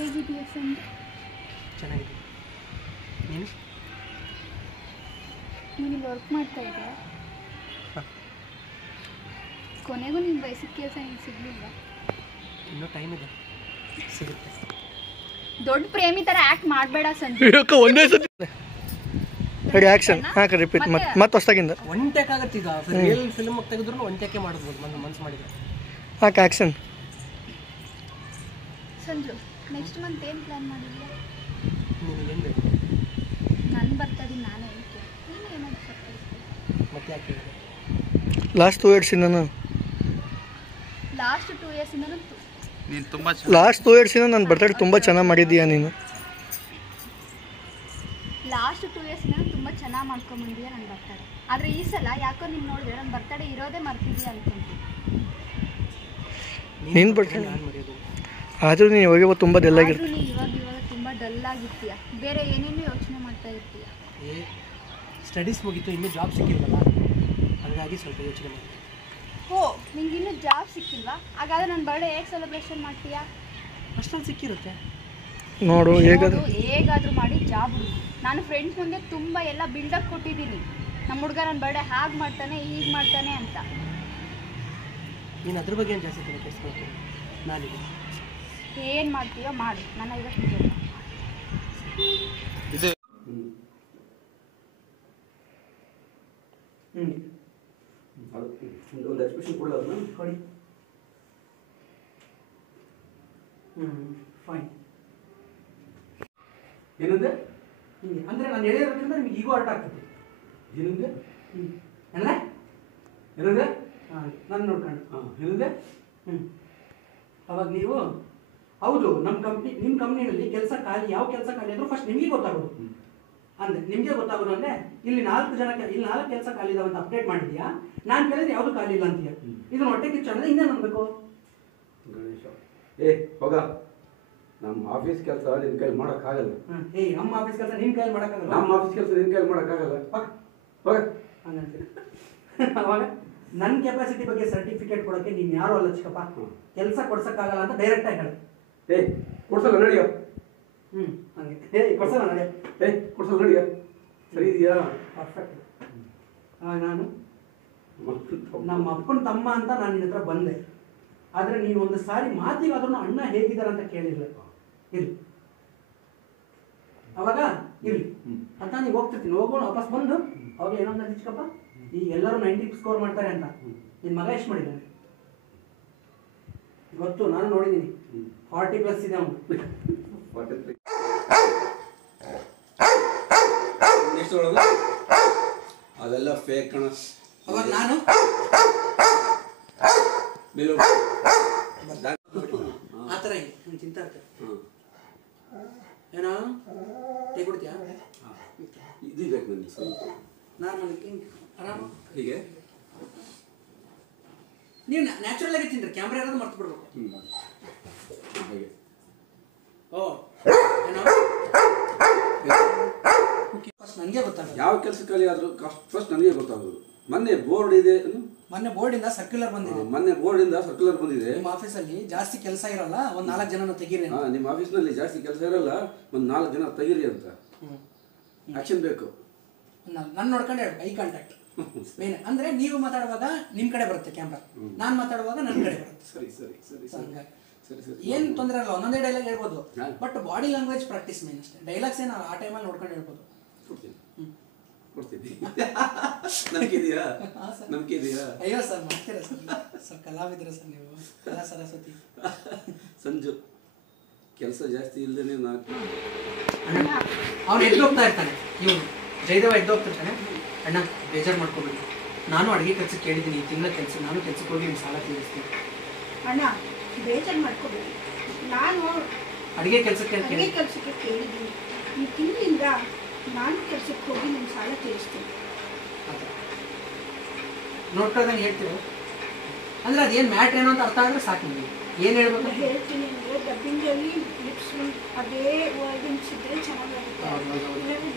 ಹೇಗಿದೆಯಾ ಸಂಜೆ? ಚೆನ್ನಾಗಿದೆ. ನೀನು ನೀನು ವರ್ಕ್ ಮಾಡ್ತಾ ಇದೆಯಾ? ಕೊನೆಗೂ ನಿನ್ನ ಬಯಸಿದ ಕೆಲಸ ನಿಂಗೆ ಸಿಗಲಿಲ್ಲ. ಇನ್ನೂ ಟೈಮ್ ಇದೆ, ಸಿಗುತ್ತೆ. ದೊಡ್ಡ ಪ್ರೇಮಿ ಥರ ಆ್ಯಕ್ಟ್ ಮಾಡಬೇಡ ಸಂಜೆ. ಒಂದೇ ಸತಿ ಹೇಳಿ ಆ್ಯಕ್ಷನ್ ಹಾಕಿ ರಿಪೀಟ್ ಮತ್ತೆ ಹೊಸ್ದಾಗಿಂದ ಒನ್ ಟೇಕ್ ಆಗುತ್ತೆ. ಈಗ ರಿಯಲ್ ಫಿಲ್ಮ್ ತೆಗೆದ್ರು ಒನ್ ಟೇಕೆ ಮಾಡ್ಬೋದು ಮನ್ಸು ಮಾಡಿದ್ರೆ. ಹಾಕಿ ಆ್ಯಕ್ಷನ್. ಸಂಜು, ನೆಕ್ಸ್ಟ್ ಮಂತ್ ಏನು ಪ್ಲ್ಯಾನ್ ಮಾಡಿದ್ಯಾ? ನಿನಗೇನು ಬೇಕು? ನನ್ನ ಬರ್ತಡೇ ನಾನೇ ಹೇಳ್ತೀನಿ, ನೀನು ಏನಾದರೂ ಸರ್ಪ್ರೈಸ್ ಮತ್ತೆ ಯಾಕೆ ಹೇಳಿದೆ? ಲಾಸ್ಟ್ 2 ಇಯರ್ಸಿಂದ ಲಾಸ್ಟ್ 2 ಇಯರ್ಸಿಂದನೂ ನೀನು ತುಂಬ ಲಾಸ್ಟ್ 2 ಇಯರ್ಸಿಂದ ನನ್ನ ಬರ್ತಡೇ ತುಂಬ ಚೆನ್ನಾಗಿ ಮಾಡಿದ್ದೀಯಾ ನೀನು. ಲಾಸ್ಟ್ 2 ಇಯರ್ಸಿಂದ ತುಂಬ ಚೆನ್ನಾಗಿ ಮಾಡ್ಕೊಂಬಂದಿಯಾ ನನ್ನ ಬರ್ತಡೇ. ಆದರೆ ಈ ಸಲ ಯಾಕೋ ನೀನು ನೋಡಿದ್ರೆ ನನ್ನ ಬರ್ತಡೇ ಇರೋದೇ ಮರ್ತಿದ್ಯಾ ಅನ್ಕೊಂತೀನಿ. ನೀನು ಬರ್ತಡೇ ಆದರೂ ನೀನು ಇವಾಗ ತುಂಬ ಡಲ್ಲಾಗಿರ್ತೀಯ. ನೀನು ಇವಾಗ ತುಂಬ ಡಲ್ ಆಗಿರ್ತೀಯ, ಬೇರೆ ಏನೇನು ಯೋಚನೆ ಮಾಡ್ತಾ ಇರ್ತೀಯ. ಸ್ಟಡೀಸ್ ಮುಗೀತು, ಇನ್ನೂ ಜಾಬ್ ಸಿಕ್ಕಿಲ್ವಲ್ಲ, ಹಾಗಾಗಿ ಸ್ವಲ್ಪ ಯೋಚನೆ ಮಾಡಿ. ಓ, ನಿಂಗೆ ಇನ್ನೂ ಜಾಬ್ ಸಿಕ್ಕಿಲ್ವಾ? ಹಾಗಾದ್ರೆ ನನ್ನ ಬರ್ಡೇ ಹೇಗೆ ಸೆಲೆಬ್ರೇಷನ್ ಮಾಡ್ತೀಯಾ? ಅಷ್ಟೊಂದು ಸಿಕ್ಕಿರುತ್ತೆ ನೋಡು, ಹೇಗಾದರೂ ಮಾಡಿ ಜಾಬ್ ಹುಡುಗು. ನಾನು ಫ್ರೆಂಡ್ಸ್ ಮುಂದೆ ತುಂಬ ಎಲ್ಲ ಬಿಲ್ಡಪ್ ಕೊಟ್ಟಿದ್ದೀನಿ, ನಮ್ಮ ಹುಡುಗ ನನ್ನ ಬರ್ಡೇ ಹಾಗೆ ಮಾಡ್ತಾನೆ ಹೀಗೆ ಮಾಡ್ತಾನೆ ಅಂತ. ನೀನು ಅದ್ರ ಬಗ್ಗೆ ಏನು ಜಾಸ್ತಿ ತಲೆ ಕೆಡಿಸ್ಕೊಳ್ತೀನಿ. ನಾನಿದೆ, ಏನು ಮಾಡ್ತೀಯೋ ಮಾಡು, ನನ್ನ ಇವತ್ತು ಇದು ಒಂದು ಎಕ್ಸ್ಪ್ರೆಷನ್ ಕೊಡೋದು ಕೊಡಿ. ಫೈನ್. ಏನಂದ್ರೆ ಹಿಂಗೆ ಅಂದರೆ ನಾನು ಹೇಳಿರೋದ್ರಿಂದ ನಿಮ್ಗೆ ಈಗೋ ಅರ್ಥ ಆಗ್ತದೆ. ಏನಂದ್ರೆ ಅಂದರೆ ಏನಂದ್ರೆ ಹಾಂ, ನಾನು ನೋಡ್ಕೊಂಡು ಏನಂದ್ರೆ ಅವಾಗ ನೀವು ಹೌದು ನಿಮ್ಮ ಕಂಪ್ನಿನಲ್ಲಿ ಕೆಲಸ ಖಾಲಿ, ಯಾವ ಕೆಲಸ ಖಾಲಿ ಆದರೂ ಫಸ್ಟ್ ನಿಮಗೆ ಗೊತ್ತಾಗೋದು. ಅಂದರೆ ನಿಮಗೆ ಗೊತ್ತಾಗೋದು ಅಂದರೆ ಇಲ್ಲಿ 4 ಕೆಲಸ ಖಾಲಿ ಇದಾವೆ ಅಂತ ಅಪ್ಡೇಟ್ ಮಾಡಿದ್ಯಾ, ನಾನು ಕೇಳಿದ್ರೆ ಯಾವುದು ಖಾಲಿ ಇಲ್ಲ ಅಂತೀಯ. ಇದನ್ನ ಹೊಟ್ಟೆ ಕಿಚ್ಚಾಡಿದ್ರೆ ಇನ್ನೇನು ಅನ್ಬೇಕು? ಗಣೇಶ ಹೋಗ, ನಮ್ಮ ಆಫೀಸ್ ಕೆಲಸ ನಿನ್ನ ಕೈಲಿ ಮಾಡೋಕ್ಕಾಗಲ್ಲ. ನಮ್ಮ ಆಫೀಸ್ ಕೆಲಸ ನಿನ್ನ ಕೈಲಿ ಮಾಡೋಕ್ಕಾಗಲ್ಲ. ನಮ್ಮ ಆಫೀಸ್ ಕೆಲಸ ನಿನ್ನ ಕೈಲಿ ಮಾಡೋಕ್ಕಾಗಲ್ಲ. ಹೋಗ ಹಂಗಂತೀರಿ. ಅವಾಗ ನನ್ನ ಕೆಪಾಸಿಟಿ ಬಗ್ಗೆ ಸರ್ಟಿಫಿಕೇಟ್ ಕೊಡೋಕ್ಕೆ ನೀನು ಯಾರು ಅಲ್ಲ ಚಿಕ್ಕಪ್ಪ. ಕೆಲಸ ಕೊಡ್ಸೋಕ್ಕಾಗಲ್ಲ ಅಂತ ಡೈರೆಕ್ಟಾಗಿ ಹೇಳಿ. ಕೊಡ್ಸಲ್ಲ ನಡೆಯೋ. ಹಂಗೆ ಕೊಡ್ಸಲ್ಲ ನಡೆಯ. ಕೊಡ್ಸಲ್ಲ ನಡೆಯೋ. ಸರಿ ಇದೆಯಾ? ಪರ್ಫೆಕ್ಟ್. ನಾನು ನಮ್ಮ ಅಪ್ಪನ ತಮ್ಮ ಅಂತ ನಾನು ನಿನ್ನ ಹತ್ರ ಬಂದೆ, ಆದರೆ ನೀನು ಒಂದು ಸಾರಿ ಮಾತಿಗಾದ್ರೂ ಅಣ್ಣ ಹೇಗಿದ್ದಾರೆ ಅಂತ ಕೇಳಿಲ್ಲ. ಇರ್ಲಿ, ಅವಾಗ ಇರ್ಲಿ ಅಂತ ನೀವು ಹೋಗ್ತಿರ್ತೀನಿ. ಹೋಗೋಣ ವಾಪಸ್ ಬಂದು ಅವಾಗ ಏನೋ ಅಂತ ಚಿಕ್ಕಪ್ಪ, ಈಗ ಎಲ್ಲರೂ 90 ಸ್ಕೋರ್ ಮಾಡ್ತಾರೆ ಅಂತ. ನಿನ್ನ ಮಗ ಎಷ್ಟು ಮಾಡಿದ್ದಾನೆ ಗೊತ್ತು, ನಾನು ನೋಡಿದ್ದೀನಿ. 40+ ಇದೆ ಅವನು. ಅದೆಲ್ಲ ಫೇಕ್ ಕಣ. ಅವಾಗ ನಾನು ಆ ಥರ ಹಿಂಗೆ ಚಿಂತೆ ಇರ್ತೇನೆ. ಏನೋ ಟೀ ಕುಡ್ತೀಯಾ? ಇದು ಬೇಕು ನನಗೆ ಸ್ವಲ್ಪ. ನಾನು ಹಿಂಗೆ ಆರಾಮ ಹೀಗೆ ನೀವು ನ್ಯಾಚುರಲ್ ಆಗಿ ತಿಂದ್ರೆ ಕ್ಯಾಮ್ರಾ ಇರೋದು ಮರ್ತು ಬಿಡ್ಬೇಕು. ಹಾಗೆ ಓ ಏನೋ ಫಸ್ಟ್ ನನಗೆ ಗೊತ್ತಾಗ ಯಾವ ಕೆಲಸ ಖಾಲಿ ಆದರೂ ಫಸ್ಟ್ ನನಗೆ ಗೊತ್ತಾಗೋದು. ಮೊನ್ನೆ ಬೋರ್ಡ್ ಇದೆ, ಮೊನ್ನೆ ಬೋರ್ಡಿಂದ ಸರ್ಕ್ಯುಲರ್ ಬಂದಿದೆ. ಮೊನ್ನೆ ಬೋರ್ಡಿಂದ ಸರ್ಕ್ಯುಲರ್ ಬಂದಿದೆ. ನಿಮ್ಮ ಆಫೀಸಲ್ಲಿ ಜಾಸ್ತಿ ಕೆಲಸ ಇರಲ್ಲ, ಒಂದು 4 ಜನನ ತೆಗೀರಿ. ನಿಮ್ಮ ಆಫೀಸ್ನಲ್ಲಿ ಜಾಸ್ತಿ ಕೆಲಸ ಇರಲ್ಲ, ಒಂದು 4 ಜನ ತೆಗೀರಿ ಅಂತ. ಆಕ್ಷನ್ ಬೇಕು. ನಾನು ನೋಡ್ಕೊಂಡು ಹೇಳಿ, ಐ ಕಾಂಟ್ಯಾಕ್ಟ್ ಮೇನ್. ಅಂದರೆ ನೀವು ಮಾತಾಡುವಾಗ ನಿಮ್ಮ ಕಡೆ ಬರುತ್ತೆ ಕ್ಯಾಮ್ರಾ, ನಾನು ಮಾತಾಡುವಾಗ ನನ್ನ ಕಡೆ ಬರುತ್ತೆ. ಸರಿ ಸರಿ ಸರಿ ಸರಿ ಸರಿ. ಏನು ತೊಂದರೆ ಅಲ್ಲ, ಒಂದೊಂದೇ ಡೈಲಾಗ್ ಹೇಳ್ಬೋದು, but body language practice main ಅಷ್ಟೇ. ಡೈಲಾಗ್ಸ್ ಏನು ಆ ಟೈಮಲ್ಲಿ ನೋಡ್ಕೊಂಡು ಹೇಳ್ಬೋದು. ಕೊಡ್ತೀನಿ. ನಂಬಿಕೆ ಇದೆಯಾ? ನಂಬಿಕೆ ಇದೆಯಾ? ಅಯ್ಯೋ ಸರ್, ಮಾಡ್ತೀರಾ ಸರ್ ಕಲಾವಿದ್ರು ಸರ್ ನೀವು, ಕಲಾ ಸರಸ್ವತಿ. ಸಂಜು ಕೆಲಸ ಜಾಸ್ತಿ ಇಲ್ಲದೇ ಅವನು ಎದ್ದೋಗ್ತಾ ಇರ್ತಾನೆ, ಇವನು ಜಯದೇವ ಎದ್ದೋಗ್ತಿರ್ತಾನೆ. ಅಣ್ಣ ಬೇಜಾರು ಮಾಡ್ಕೋಬೇಕು, ನಾನು ಅಡುಗೆ ಕೆಲಸಕ್ಕೆ ಕೇಳಿದ್ದೀನಿ, ಈ ತಿಂಗಳ ಕೆಲಸ ನಾನು ಕೆಲಸಕ್ಕೆ ಹೋಗಿ ನಿಮ್ಮ ಸಾಲ ತೀರಿಸ್ತೀನಿ. ಅಣ್ಣ ಬೇಜಾರು ಮಾಡ್ಕೋಬೇಕು, ನಾನು ಅಡುಗೆ ಕೆಲಸಕ್ಕೆ ಕೇಳಿದ್ದೀನಿ, ಈ ತಿಂಗಳಿಂದ ನಾನು ಕೆಲಸಕ್ಕೆ ಹೋಗಿ ನಿಮ್ಮ ಸಾಲ ತೀರಿಸ್ತೀನಿ. ನೋಡ್ಕೊಳ್ದಂಗೆ ಹೇಳ್ತೀವಿ ಅಂದರೆ ಅದೇನು ಮ್ಯಾಟ್ರ್ ಏನೋ ಅಂತ ಅರ್ಥ ಆದರೆ ಸಾಕು. ನಿಮಗೆ ಏನು ಹೇಳ್ಬೇಕು ಹೇಳ್ತೀನಿ ಅಂದರೆ ಡಬ್ಬಿಂಗಲ್ಲಿ ಲಿಪ್ಸ್ ಅದೇ ವರ್ಡಿಂಗ್ಸ್ ಇದ್ದರೆ ಚೆನ್ನಾಗಾಗುತ್ತೆ.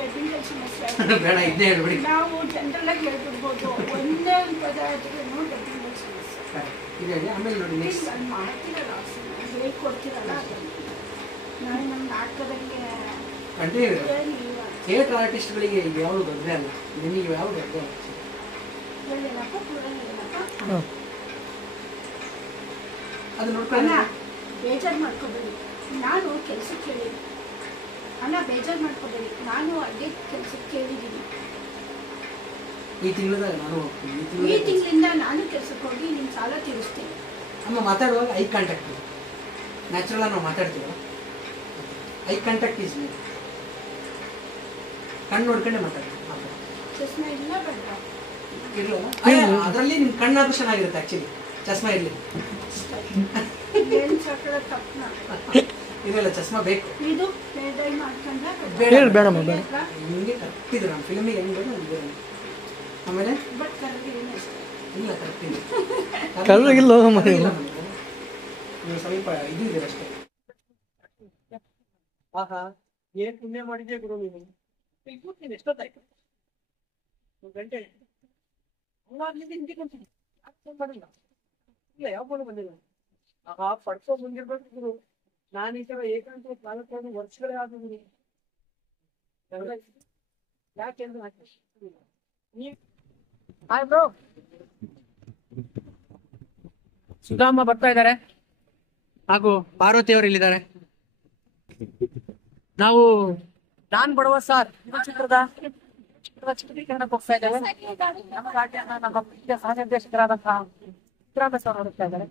ಡಬ್ಬಿಂಗಲ್ಲಿ ಸಮಸ್ಯೆ ಬೇಡ, ಇದನ್ನೇ ಹೇಳ್ಬಿಡಿ. ನಾವು ಜನರಲ್ಲಾಗಿ ಹೇಳ್ಬಿಡ್ಬೋದು, ಒಂದೇ ಒಂದು ಪದ ಆದ್ರೂ ಡಬ್ಬಿಂಗಲ್ಲಿ ಸಮಸ್ಯೆ ಇದೆ. ಆಮೇಲೆ ನೋಡಿ ನೆಕ್ಸ್ಟ್ ಅದು ಮಾಡ್ತಿರಲ್ಲ, ಹೇಳ್ಕೊಡ್ತಿರಲ್ಲ, ನಾನು ನಮ್ಮ ನಾಟಕದಲ್ಲಿ ಕಂಟಿನ್ಯೂ ಥಿಯೇಟರ್ ಆರ್ಟಿಸ್ಟ್ಗಳಿಗೆ ಇದು ಯಾವುದು ದೊಡ್ಡದೇ ಅಲ್ಲ, ನಿಮಗೆ ಯಾವುದು ದೊಡ್ಡ ಹೇಳೇನಪ್ಪ ಕೂಡ ಹೇಳೇನಪ್ಪ. ಹಾಂ ಅದು ನೋಡ್ಕೊಂಡು ಬೇಜಾರು ಮಾಡ್ಕೋಬೇಡಿ, ನಾನು ಕೆಲಸಕ್ಕೆ ಹೇಳಿದ್ದೀನಿ. ಅಣ್ಣ ಬೇಜಾರು ಮಾಡ್ಕೋಬೇಡಿ, ನಾನು ಅಡುಗೆ ಕೆಲಸಕ್ಕೆ ಕೇಳಿದ್ದೀನಿ. ಈ ತಿಂಗಳದಾಗ ನಾನು ಹೋಗ್ತೀನಿ, ಈ ತಿಂಗಳಿಂದ ನಾನು ಕೆಲಸಕ್ಕೆ ಹೋಗಿ ನಿಮ್ಮ ಸಾಲ ತೀರಿಸ್ತೀನಿ. ಅಮ್ಮ ಮಾತಾಡುವಾಗ ಐ ಕಾಂಟ್ಯಾಕ್ಟ್ ನ್ಯಾಚುರಲ್ ನಾವು ಮಾತಾಡ್ತೀವಲ್ಲ, ಐ ಕಾಂಟ್ಯಾಕ್ಟ್ ಈಸ್ ಮೀ. ಕಣ್ಣು ನೋಡ್ಕೊಂಡೆ ಮಾತಾಡ್ತೀವಿ. ಚಸ್ಮಾ ಇಲ್ಲ ಬೇಡ ಇರಲ್ಲ ಅದರಲ್ಲಿ ನಿಮ್ಮ ಕಣ್ಣಾಗೂ ಚೆನ್ನಾಗಿರುತ್ತೆ ಆ್ಯಕ್ಚುಲಿ, ಚಸ್ಮಾ ಇರಲಿ. ಏನು ಸಕ್ಕರೆ ತಪ್ಪನ ಇರಲ್ಲ, ಚಸ್ಮಾ ಬೇಕು. ಇದು ಬೇಡ ಮಾಡ್ಕೊಂಡ್ರೆ ಹೇಳಿ ಬೇಡಮ್ಮ ಬೇಡ. ನಿಮಗೆ ಕರೆಕ್ಟಿದ್ರು ನಮ್ಮ ಫಿಲ್ಮಿಗೆ ಹೆಂಗೆ ಬೇಡ ಹಂಗೆ ಬೇಡ. ಆಮೇಲೆ ಬಟ್ ಕರೆದಿದ್ದೀನಿ ಅಷ್ಟೇ. ಇಲ್ಲ ಕರೆಕ್ಟಿದೆ, ಕರ್ನಾಗಿಲ್ಲ ಹೋಗಮ್ಮ ಇಲ್ಲ ನೀವು ಸ್ವಲ್ಪ ಇದು ಇದೆ ಅಷ್ಟೇ. ಆಹಾ ಏನು ಪುಣ್ಯ ಮಾಡಿದ್ಯಾ ಗುರು ನೀನು. ಈಗ ಕೂತೀನಿ ಎಷ್ಟೊತ್ತಾಯ್ತು? 1 ಗಂಟೆ ಹಂಗಾಗ್ಲಿಂದ ಹಿಂದೆ ಕೊಡ್ತೀನಿ. ಫೋನ್ ಮಾಡಿಲ್ಲ, ಇಲ್ಲ ಯಾವ ಫೋನು ಬಂದಿಲ್ಲ. ಆಹಾ ಪಡ್ಕೊ ಬಂದಿರ್ಬೇಕು ಗುರು. ನಾನು ಈ ಥರ ಏಕಾಂತ 4 ವರ್ಷಗಳೇ ಆಗುದು. ಯಾಕೆ ಅಂದ್ರೆ ನೀವು ಹಾಯ್ ಬ್ರೋ, ಸುಧಾಮ ಬರ್ತಾ ಇದ್ದಾರೆ ಹಾಗೂ ಪಾರ್ವತಿ ಅವರು ಇಲ್ಲಿದ್ದಾರೆ. ನಾವು ನಾನ್ ಬಡವ ಸಾರ್ ಚಿತ್ರದ ಚಿತ್ರೀಕರಣಕ್ಕೆ ಹೋಗ್ತಾ ಇದ್ದೇವೆ. ನಮ್ಮ ಗಾಡಿಯನ್ನ ನಮ್ಮ ಮುಖ್ಯ ಸಹ ನಿರ್ದೇಶಕರಾದಂತಹ ಸಿದ್ದರಾಮೇಶ್ ಅವರು ನೋಡ್ತಾ ಇದ್ದಾರೆ.